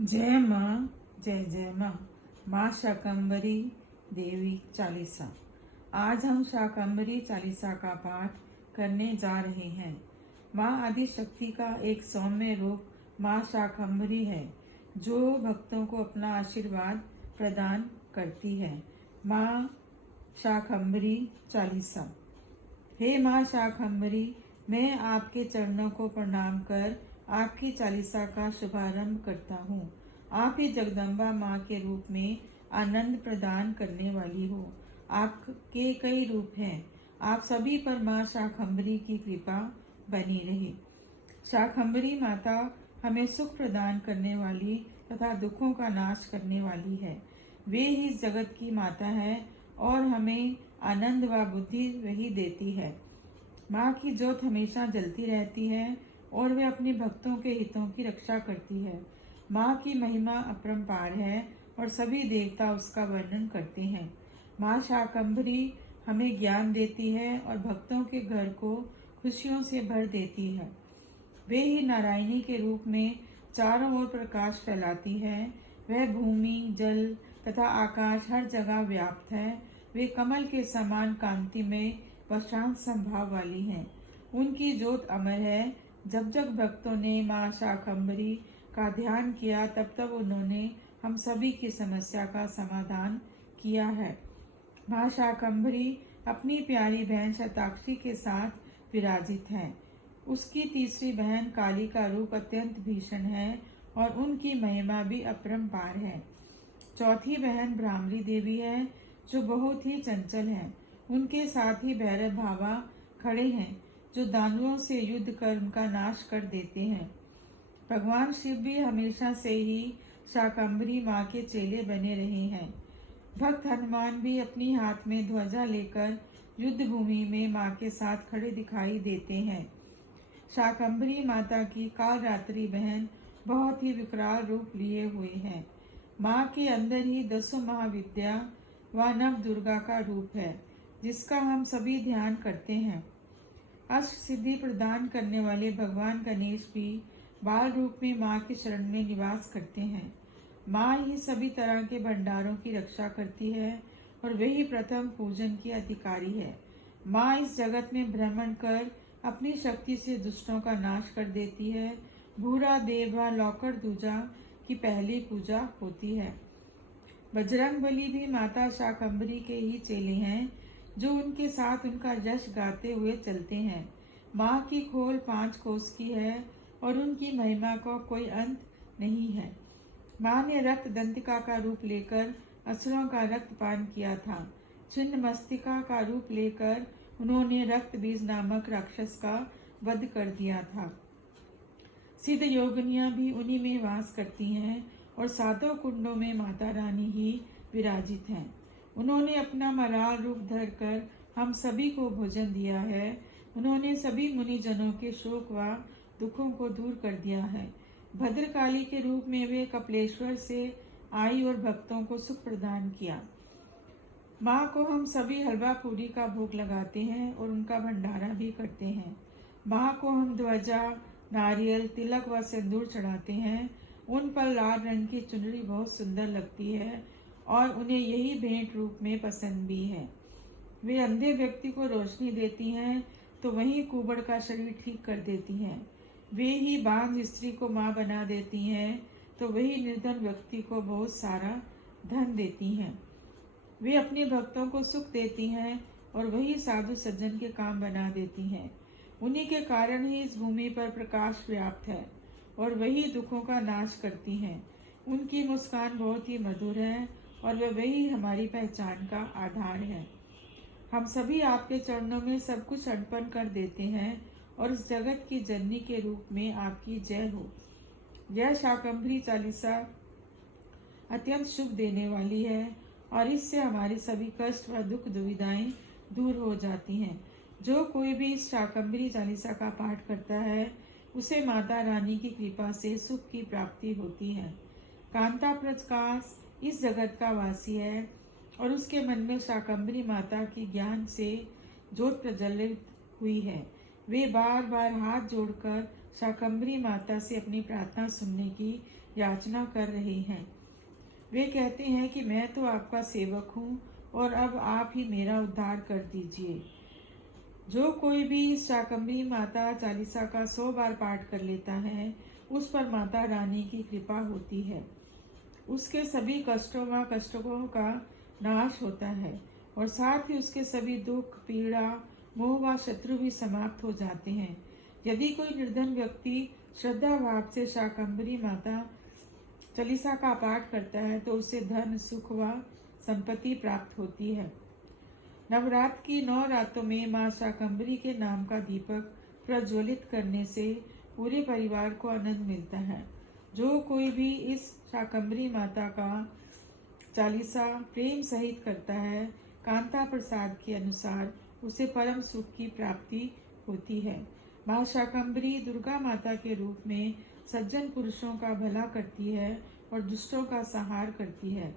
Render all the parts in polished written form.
जय माँ, जय जय माँ। माँ शाकंभरी देवी चालीसा। आज हम शाकंभरी चालीसा का पाठ करने जा रहे हैं। माँ आदि शक्ति का एक सौम्य रूप माँ शाकंभरी है, जो भक्तों को अपना आशीर्वाद प्रदान करती है। माँ शाकंभरी चालीसा। हे माँ शाकंभरी, मैं आपके चरणों को प्रणाम कर आपकी चालीसा का शुभारंभ करता हूँ। आप ही जगदम्बा माँ के रूप में आनंद प्रदान करने वाली हो। आपके कई रूप हैं। आप सभी पर माँ शाकंभरी की कृपा बनी रहे। शाकंभरी माता हमें सुख प्रदान करने वाली तथा दुखों का नाश करने वाली है। वे ही जगत की माता है और हमें आनंद व बुद्धि वही देती है। माँ की ज्योत हमेशा जलती रहती है और वे अपने भक्तों के हितों की रक्षा करती है। माँ की महिमा अपरंपार है और सभी देवता उसका वर्णन करते हैं। माँ शाकंभरी हमें ज्ञान देती है और भक्तों के घर को खुशियों से भर देती है। वे ही नारायणी के रूप में चारों ओर प्रकाश फैलाती है। वह भूमि, जल तथा आकाश हर जगह व्याप्त है। वे कमल के समान कांति में व शांत स्वभाव वाली हैं। उनकी ज्योत अमर है। जब जब भक्तों ने माँ शाकंभरी का ध्यान किया, तब तब उन्होंने हम सभी की समस्या का समाधान किया है। माँ शाकंभरी अपनी प्यारी बहन शताक्षी के साथ विराजित है। उसकी तीसरी बहन काली का रूप अत्यंत भीषण है और उनकी महिमा भी अपरंपार है। चौथी बहन ब्राह्मणी देवी है, जो बहुत ही चंचल है। उनके साथ ही भैरव बाबा खड़े हैं, जो दानवों से युद्ध कर उनका नाश कर देते हैं। भगवान शिव भी हमेशा से ही शाकंभरी माँ के चेले बने रहे हैं। भक्त हनुमान भी अपनी हाथ में ध्वजा लेकर युद्ध भूमि में माँ के साथ खड़े दिखाई देते हैं। शाकंभरी माता की कालरात्रि बहन बहुत ही विकराल रूप लिए हुए हैं। माँ के अंदर ही 10 महाविद्या व नव दुर्गा का रूप है, जिसका हम सभी ध्यान करते हैं। अष्ट सिद्धि प्रदान करने वाले भगवान गणेश भी बाल रूप में माँ के शरण में निवास करते हैं। माँ ही सभी तरह के भंडारों की रक्षा करती है और वही प्रथम पूजन की अधिकारी है। माँ इस जगत में भ्रमण कर अपनी शक्ति से दुष्टों का नाश कर देती है। भूरा देव व लौकर दूजा की पहली पूजा होती है। बजरंगबली भी माता शाकंभरी के ही चेले हैं, जो उनके साथ उनका यश गाते हुए चलते हैं। माँ की खोल 5 कोस की है और उनकी महिमा का कोई अंत नहीं है। माँ ने रक्त दंतिका का रूप लेकर असुरों का रक्तपान किया था। छिन्न मस्तिका का रूप लेकर उन्होंने रक्त बीज नामक राक्षस का वध कर दिया था। सिद्ध योगिनियां भी उन्हीं में वास करती हैं और सातों कुंडों में माता रानी ही विराजित हैं। उन्होंने अपना मराल रूप धरकर हम सभी को भोजन दिया है। उन्होंने सभी मुनिजनों के शोक व दुखों को दूर कर दिया है। भद्रकाली के रूप में वे कपिलेश्वर से आई और भक्तों को सुख प्रदान किया। माँ को हम सभी हलवा पूरी का भोग लगाते हैं और उनका भंडारा भी करते हैं। माँ को हम ध्वजा, नारियल, तिलक व सिंदूर चढ़ाते हैं। उन पर लाल रंग की चुनरी बहुत सुंदर लगती है और उन्हें यही भेंट रूप में पसंद भी है। वे अंधे व्यक्ति को रोशनी देती हैं, तो वहीं कुबड़ का शरीर ठीक कर देती हैं। वे ही बांझ स्त्री को माँ बना देती हैं, तो वही निर्धन व्यक्ति को बहुत सारा धन देती हैं। वे अपने भक्तों को सुख देती हैं और वही साधु सज्जन के काम बना देती हैं। उन्हीं के कारण ही इस भूमि पर प्रकाश व्याप्त है और वही दुखों का नाश करती हैं। उनकी मुस्कान बहुत ही मधुर है और वही हमारी पहचान का आधार है। हम सभी आपके चरणों में सब कुछ अर्पण कर देते हैं और इस जगत की जननी के रूप में आपकी जय हो। यह शाकंभरी चालीसा अत्यंत शुभ देने वाली है और इससे हमारे सभी कष्ट व दुख दुविधाएं दूर हो जाती हैं। जो कोई भी इस शाकंभरी चालीसा का पाठ करता है, उसे माता रानी की कृपा से सुख की प्राप्ति होती है। कांता प्रकाश इस जगत का वासी है और उसके मन में शाकंभरी माता की ज्ञान से ज्योत प्रज्वलित हुई है। वे बार बार हाथ जोड़कर शाकंभरी माता से अपनी प्रार्थना सुनने की याचना कर रहे हैं। वे कहते हैं कि मैं तो आपका सेवक हूँ और अब आप ही मेरा उद्धार कर दीजिए। जो कोई भी इस शाकंभरी माता चालीसा का 100 बार पाठ कर लेता है, उस पर माता रानी की कृपा होती है। उसके सभी कष्टों का नाश होता है और साथ ही उसके सभी दुख, पीड़ा, मोह व शत्रु भी समाप्त हो जाते हैं। यदि कोई निर्धन व्यक्ति श्रद्धा भाव से शाकंभरी माता चालीसा का पाठ करता है तो उसे धन, सुख व संपत्ति प्राप्त होती है। नवरात्र की 9 रातों में माँ शाकंभरी के नाम का दीपक प्रज्वलित करने से पूरे परिवार को आनंद मिलता है। जो कोई भी इस शाकंभरी माता का चालीसा प्रेम सहित करता है, कांता प्रसाद के अनुसार उसे परम सुख की प्राप्ति होती है। माँ शाकंभरी दुर्गा माता के रूप में सज्जन पुरुषों का भला करती है और दुष्टों का संहार करती है।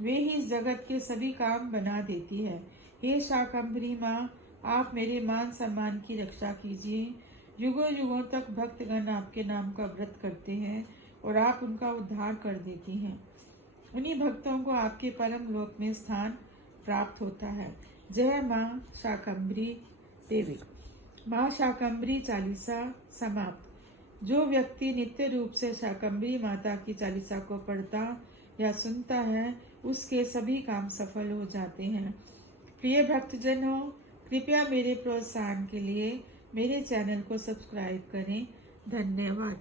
वे ही इस जगत के सभी काम बना देती है। हे शाकंभरी माँ, आप मेरे मान सम्मान की रक्षा कीजिए। युगों युगों तक भक्तगण आपके नाम का व्रत करते हैं और आप उनका उद्धार कर देती हैं। उन्हीं भक्तों को आपके परम लोक में स्थान प्राप्त होता है। जय माँ शाकंभरी देवी। माँ शाकंभरी चालीसा समाप्त। जो व्यक्ति नित्य रूप से शाकंभरी माता की चालीसा को पढ़ता या सुनता है, उसके सभी काम सफल हो जाते हैं। प्रिय भक्तजनों, कृपया मेरे प्रोत्साहन के लिए मेरे चैनल को सब्सक्राइब करें। धन्यवाद।